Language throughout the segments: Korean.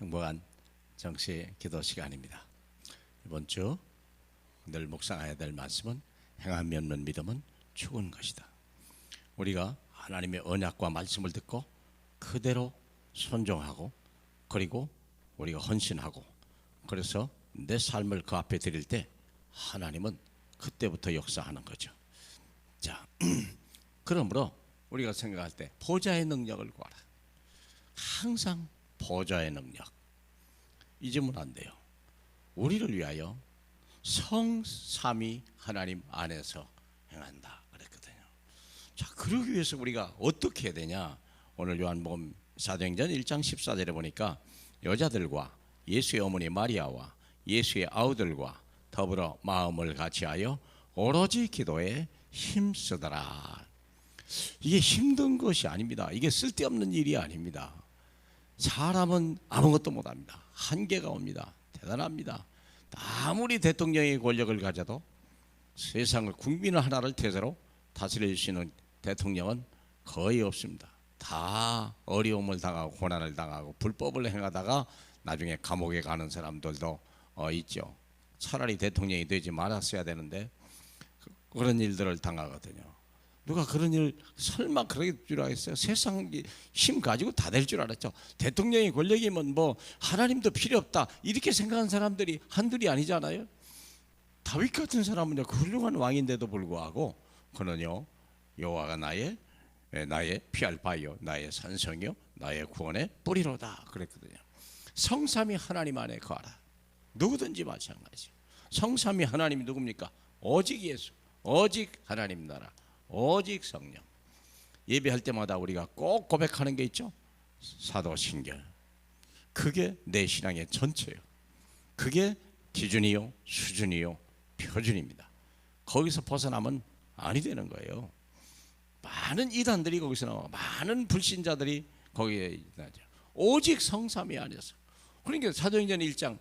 행복한 정시 기도 시간입니다. 이번 주 늘 묵상해야 될 말씀은 행하면 없는 믿음은 죽은 것이다. 우리가 하나님의 언약과 말씀을 듣고 그대로 순종하고 그리고 우리가 헌신하고 그래서 내 삶을 그 앞에 드릴 때 하나님은 그때부터 역사하는 거죠. 자, 그러므로 우리가 생각할 때 보좌의 능력을 구하라. 항상 보좌의 능력 잊으면 안 돼요. 우리를 위하여 성삼위 하나님 안에서 행한다 그랬거든요. 자, 그러기 위해서 우리가 어떻게 해야 되냐? 오늘 요한복음 사도행전 1장 14절에 보니까 여자들과 예수의 어머니 마리아와 예수의 아우들과 더불어 마음을 같이하여 오로지 기도에 힘쓰더라. 이게 힘든 것이 아닙니다. 이게 쓸데없는 일이 아닙니다. 사람은 아무것도 못합니다. 한계가 옵니다. 대단합니다. 아무리 대통령의 권력을 가져도 세상을 국민 하나를 대세로 다스릴 수 있는 대통령은 거의 없습니다. 다 어려움을 당하고 고난을 당하고 불법을 행하다가 나중에 감옥에 가는 사람들도 있죠. 차라리 대통령이 되지 말았어야 되는데 그런 일들을 당하거든요. 누가 그런 일 설마 그럴 줄 알았어요? 세상 힘 가지고 다 될 줄 알았죠. 대통령의 권력이면 뭐 하나님도 필요 없다 이렇게 생각하는 사람들이 한둘이 아니잖아요. 다윗 같은 사람은 훌륭한 왕인데도 불구하고 그는요 여호와가 나의 피할 바요 나의 산성이요 나의 구원의 뿌리로다 그랬거든요. 성삼위 하나님 안에 거하라. 누구든지 마찬가지죠. 성삼위 하나님이 누굽니까? 오직 예수, 오직 하나님 나라, 오직 성령. 예배할 때마다 우리가 꼭 고백하는 게 있죠. 사도신경. 그게 내 신앙의 전체예요. 그게 기준이요 수준이요 표준입니다. 거기서 벗어나면 아니 되는 거예요. 많은 이단들이 거기서 나와, 많은 불신자들이 거기에 나죠. 오직 성삼위 안에서. 그러니까 사도행전 1장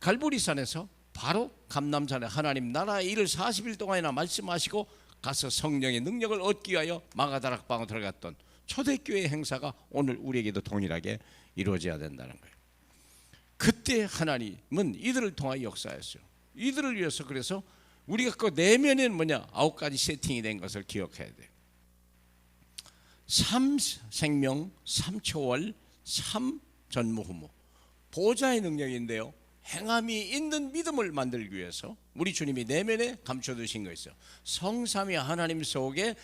갈보리산에서 바로 감람산에 하나님 나라의 일을 40일 동안이나 말씀하시고 가서 성령의 능력을 얻기 위하여 마가다락방으로 들어갔던 초대교회 행사가 오늘 우리에게도 동일하게 이루어져야 된다는 거예요. 그때 하나님은 이들을 통하여 역사했어요. 이들을 위해서. 그래서 우리가 그 내면에는 뭐냐? 9가지 세팅이 된 것을 기억해야 돼요. 3생명, 3초월, 3전무후무. 보좌의 능력인데요, 행함이 있는 믿음을 만들기 위해서 우리 주님이 내면에 감춰두신 거 있어요. 성삼위 하나님 속에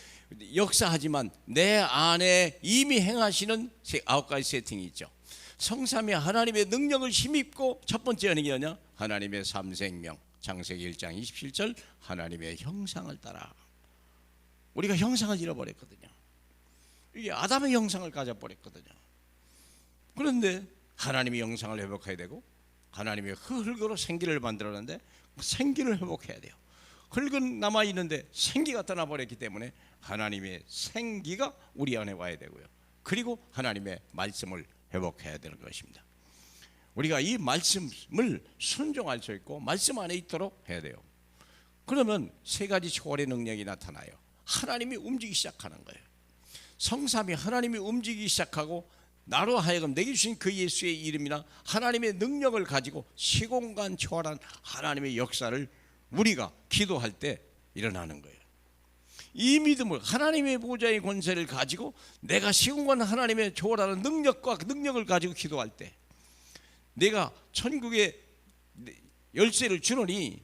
역사하지만 내 안에 이미 행하시는 9가지 세팅이 있죠. 성삼위 하나님의 능력을 힘입고 첫 번째 하는 게 뭐냐? 하나님의 삼생명. 창세기 1장 27절 하나님의 형상을 따라. 우리가 형상을 잃어버렸거든요. 이게 아담의 형상을 가져버렸거든요. 그런데 하나님의 형상을 회복해야 되고 하나님의 흙으로 생기를 만들었는데 생기를 회복해야 돼요. 흙은 남아있는데 생기가 떠나버렸기 때문에 하나님의 생기가 우리 안에 와야 되고요. 그리고 하나님의 말씀을 회복해야 되는 것입니다. 우리가 이 말씀을 순종할 수 있고 말씀 안에 있도록 해야 돼요. 그러면 3가지 초월의 능력이 나타나요. 하나님이 움직이기 시작하는 거예요. 성삼위 하나님이 움직이기 시작하고 나로 하여금 내게 주신 그 예수의 이름이나 하나님의 능력을 가지고 시공간 초월한 하나님의 역사를 우리가 기도할 때 일어나는 거예요. 이 믿음을 하나님의 보좌의 권세를 가지고 내가 시공간 하나님의 초월하는 능력과 그 능력을 가지고 기도할 때 내가 천국의 열쇠를 주노니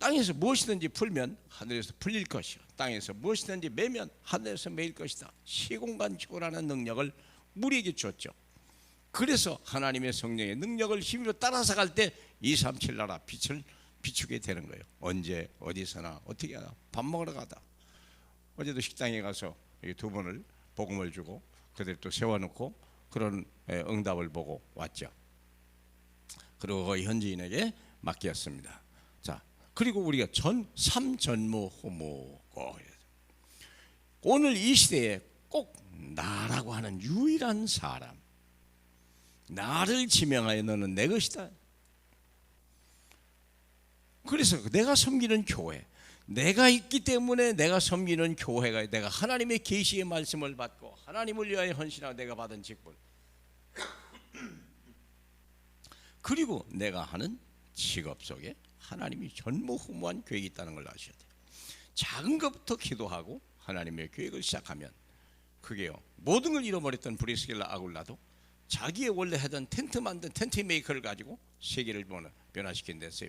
땅에서 무엇이든지 풀면 하늘에서 풀릴 것이요 땅에서 무엇이든지 매면 하늘에서 매일 것이다. 시공간 초월하는 능력을 우리에게 줬죠. 그래서 하나님의 성령의 능력을 힘으로 따라서 갈 때 237 나라 빛을 비추게 되는 거예요. 언제 어디서나 어떻게 하나 밥 먹으러 가다. 어제도 식당에 가서 2분을 복음을 주고 그들 또 세워놓고 그런 응답을 보고 왔죠. 그리고 거의 현지인에게 맡겼습니다. 자, 그리고 우리가 삼전무후무고 오늘 이 시대에 꼭 나라고 하는 유일한 사람, 나를 지명하여 너는 내 것이다. 그래서 내가 섬기는 교회, 내가 있기 때문에 내가 섬기는 교회가, 내가 하나님의 계시의 말씀을 받고 하나님을 위하여 헌신하고 내가 받은 직분, 그리고 내가 하는 직업 속에 하나님이 전무후무한 계획이 있다는 걸 아셔야 돼요. 작은 것부터 기도하고 하나님의 계획을 시작하면, 그게요, 모든 걸 잃어버렸던 브리스길라 아굴라도 자기의 원래 하던 텐트 만든 텐트 메이커를 가지고 세계를 변화시킨 데서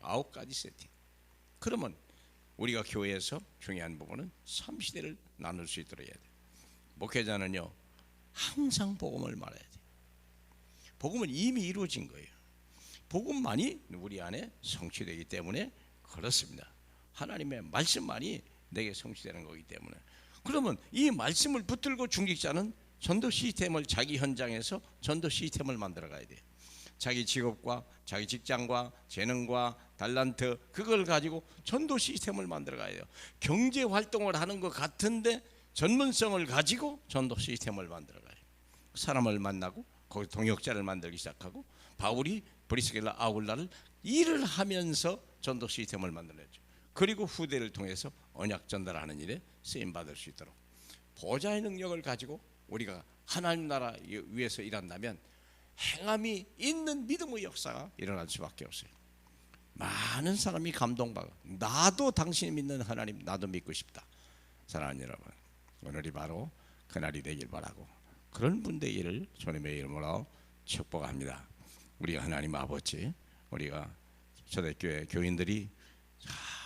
9가지 세팅. 그러면 우리가 교회에서 중요한 부분은 3시대를 나눌 수 있도록 해야 돼요. 목회자는요, 항상 복음을 말해야 돼요. 복음은 이미 이루어진 거예요. 복음만이 우리 안에 성취되기 때문에 그렇습니다. 하나님의 말씀만이 내게 성취되는 거기 때문에. 그러면 이 말씀을 붙들고 중직자는 전도 시스템을, 자기 현장에서 전도 시스템을 만들어 가야 돼요. 자기 직업과 자기 직장과 재능과 달란트, 그걸 가지고 전도 시스템을 만들어 가야 돼요. 경제 활동을 하는 것 같은데 전문성을 가지고 전도 시스템을 만들어 가요. 사람을 만나고 거기 동역자를 만들기 시작하고, 바울이 브리스길라 아굴라를 일을 하면서 전도 시스템을 만들었죠. 그리고 후대를 통해서 언약 전달하는 일에 쓰임 받을 수 있도록, 보좌의 능력을 가지고 우리가 하나님 나라 위해서 일한다면 행함이 있는 믿음의 역사가 일어날 수밖에 없어요. 많은 사람이 감동받아, 나도 당신이 믿는 하나님 나도 믿고 싶다. 사랑하는 여러분, 오늘이 바로 그날이 되길 바라고 그런 분 되기를 주님의 이름으로 축복합니다. 우리 하나님 아버지, 우리가 초대교회 교인들이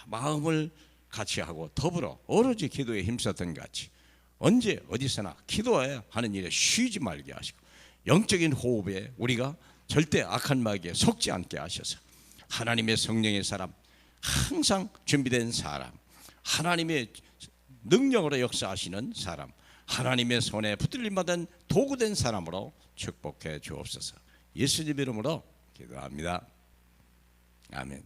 마음을 같이 하고 더불어 오로지 기도에 힘썼던 같이 언제 어디서나 기도해야 하는 일에 쉬지 말게 하시고, 영적인 호흡에 우리가 절대 악한 마귀에 속지 않게 하셔서 하나님의 성령의 사람, 항상 준비된 사람, 하나님의 능력으로 역사하시는 사람, 하나님의 손에 붙들림받은 도구된 사람으로 축복해 주옵소서. 예수님 이름으로 기도합니다. 아멘.